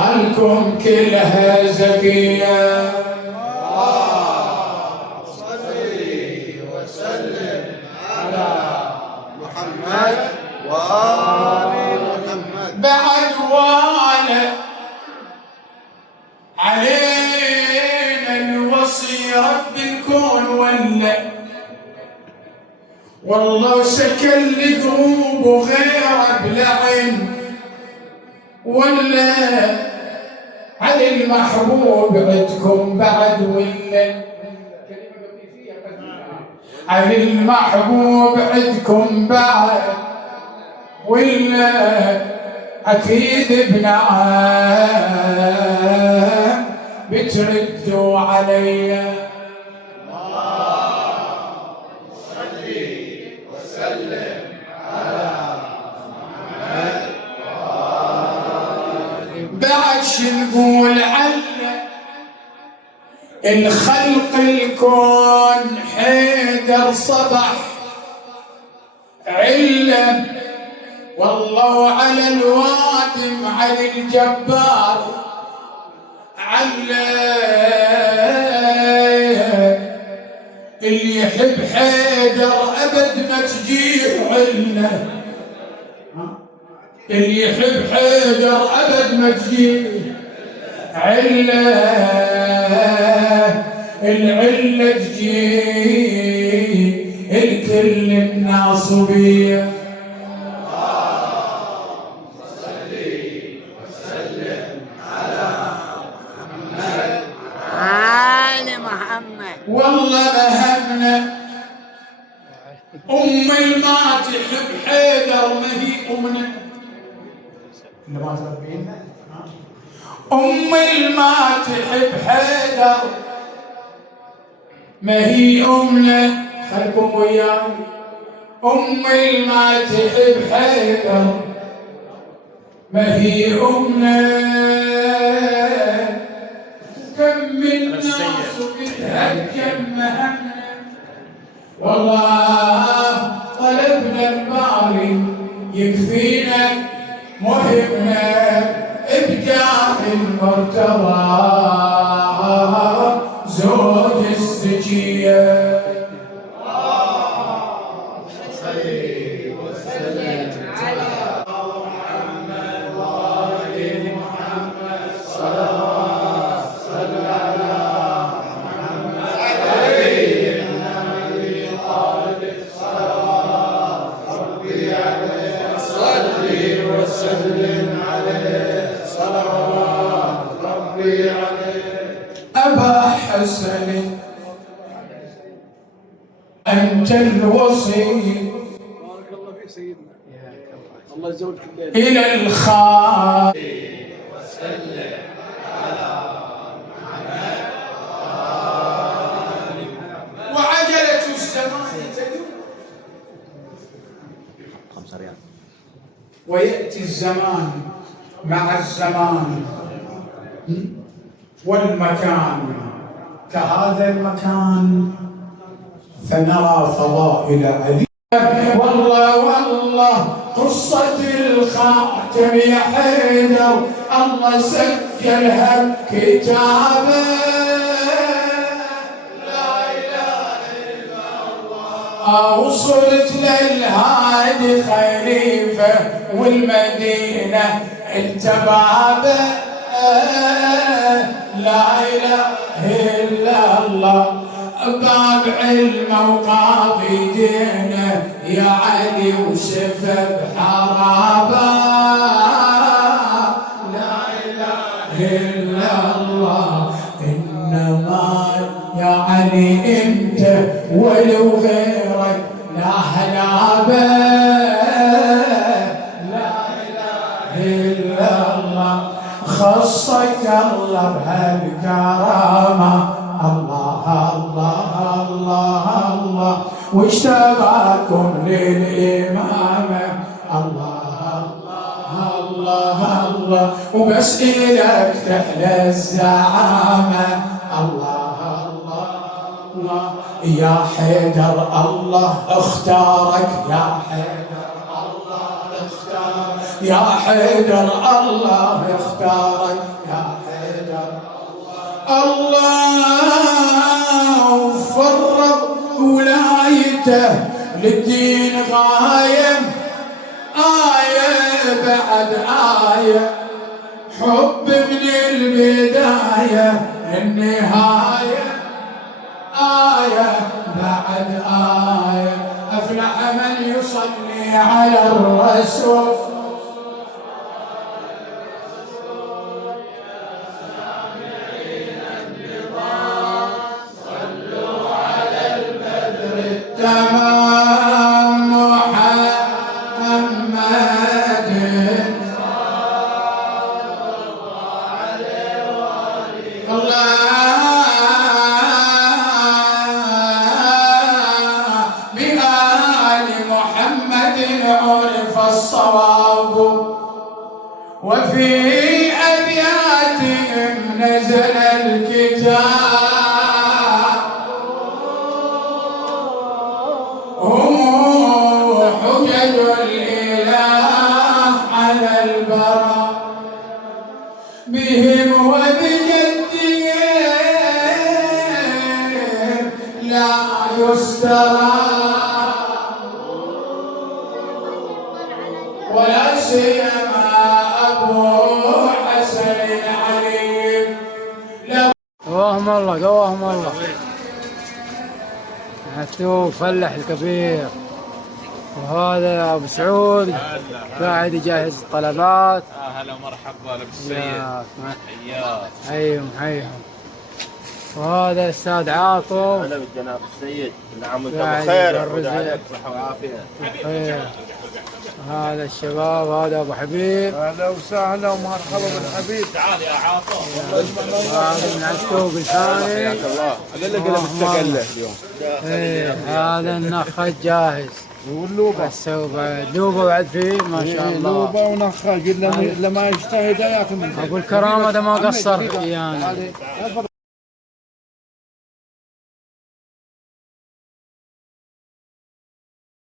هلكم كلها زكية. صلي وسلم على محمد وآل محمد. بعد وعلى علينا الوصي رب الكون والله سكن القلوب وغيره بلعن ولا على المحبوب عندكم بعد على المحبوب عندكم بعد أكيد بنعم بتردوا علي. صلي وسلم على محمد بعد شنقول عنه الخلق الكون حيدر صبح علم والله على الوادم على الجبار اللي يحب حيدر أبد ما تجيه علة. اللي يحب حيدر أبد ما تجيه علة. العلة تجيه الكل الناصبية. والله مهمنا ما تحب حيدر ما هي أمنا. ما تحب حيدر ما هي أمنا. خلكم وياي. ما تحب حيدر ما هي أمنا. كم من ناس بتهجم مهمنا والله طلبنا الباري يكفينا مهمنا بجاه المرتضى زوج السجية. صلي وسلم على محمد وآل محمد. صلوات صلى على محمد عليه النبي طالب صلوات ربي عليه. صلي وسلم عليه صلوات ربي عليه. أبا حسن أنت الوصي بارك الله في سيدنا. الله يزودك الليل. إلى الخالق وسلم على محمد وعجلة الزمان تدور ويأتي الزمان مع الزمان والمكان كهذا المكان فنرى فضائل علي. والله قصة الخاتم يا حيدر الله سجلها بكتابه. لا إله إلا الله. وصلت للهادي خليفة والمدينة التبابة. لا إله إلا الله. باب علم وقاضي دينه يا علي وشفى بحرابه. لا إله إلا الله. إنما يا علي أنت ولو غيرك لا هلابه. لا إله إلا الله. خصك الله بهالكرامة. الله الله الله الله واجتباكم للإمامة. الله الله الله الله وبس إلك تحلى الزعامة. الله الله الله يا حيدر الله اختارك. يا حيدر الله اختارك يا حيدر الله اختارك يا حيدر الله فرض ولايته للدين غايم آية بعد آية حب من البداية للنهاية آية بعد آية أفلح من يصلي على الرسول تمام محمد الله بآل محمد عرف الصواب وفي أبياتهم نزل الكتاب هم حجج الإله على البراء بهم وبجدهم لا يسترى ولا سيما أبو حسن عليم قواهم الله قواهم الله. هاتوا فلح الكبير، وهذا أبو سعود قاعد يجهز الطلبات. هلا ومرحبا لك السيد. حياك حيهم حيهم. وهذا الأستاذ عاطف. هلا بالجناب السيد، كل عام وانت قاعد بخير يبرز ويعود عليك صحة وعافية. بخير. هذا الشباب، هذا أبو حبيب. اهلا وسهلا ومرحبا بالحبيب. تعال يا عاطف. وهذا من عسكوب الثاني. حياك الله. هذا اللي قلب مستقله اليوم. هذا النخل جاهز. واللوبه بس لوبه بعد فيه ما شاء الله. لوبه ونخاج الا ما يجتهد ياكل منه. ابو الكرامه ده ما قصر يعني.